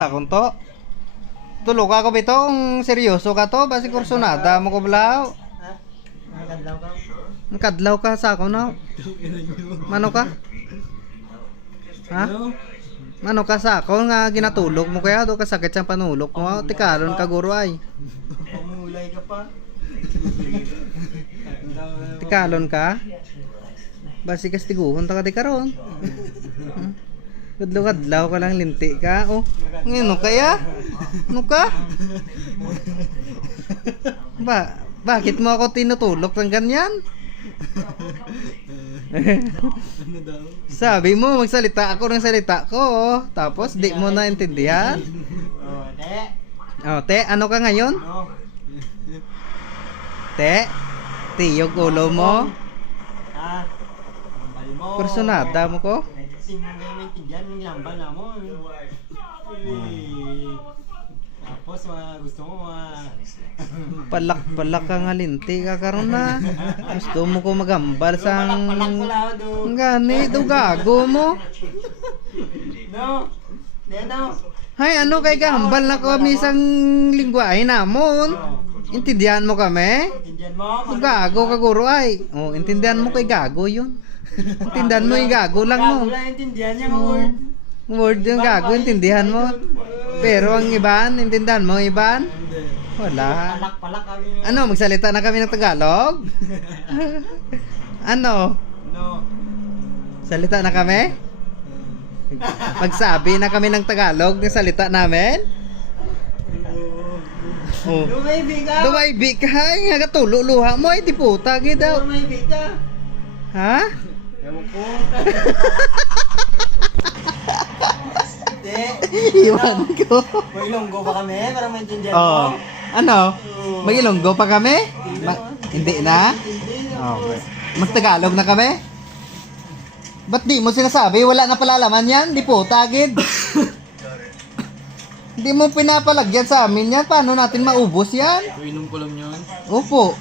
Akon to. Tulog ako bito kung seryoso ka to, basi kursonada mo ko blaw. Ha? Nakadlaw ka? Kadlaw ka sa ako no. Mano ka? Ha? Mano ka sa ako nga ginatulog mo kaya do kasakit sa panulok mo. Tikalon ka guro ay. Pamulay ka pa. Tikalon ka? Basi kastiguhon ta ka di karon. Kadlaw-kadlaw ka lang linti ka. Oh, ngano kaya? Ano ka? Bakit mo ako tinutulok ng ganyan? Ano daw? Sabi mo magsalita ako ng salita ko, oh. Tapos di mo na intindihan. Oh, te. Oh, te, ano ka ngayon? No. Te, tiyog ulo mo. Ha? Lambal mo. Kursonada mo ko. Kasi mo may tigyan ng lambal na mo. Tapos gusto mo Palak ka nga linti ka karon na. Gusto mo ko magambal sang palak ko lang do. gani do gago mo. No. No. Hay ano kay gambal na kami sang lingwahe namon. Intindihan mo kami? Tigyan mo. Do gago ka guro ay. Oh, intindihan mo kay gago 'yun. Intindihan mo 'yung gago lang mo. Wala intindihan niya ng word. Word yung gago, intindihan mo. Pero ang iban, intindihan mo iban? Wala. Palak kami. Ano, magsalita na kami ng Tagalog? Ano? No. Salita na kami? Magsabi na kami ng Tagalog ng salita namin? Oh. Lumaybi ka. Dumaybi ka, nga katulo luha mo ay di puta daw. Lumaybi ka. Ha? Ewan ko. Hindi. Iwan ko. May longgo ba kami para maintindihan Oh. mo? Ano? Magilonggo pa kami? Hindi na? Okay. Magtagalog na kami? Ba't di mo sinasabi? Wala na palalaman yan? Di po, tagid. Hindi mo pinapalagyan sa amin yan. Paano natin maubos yan? Inom ko lang yun. Opo.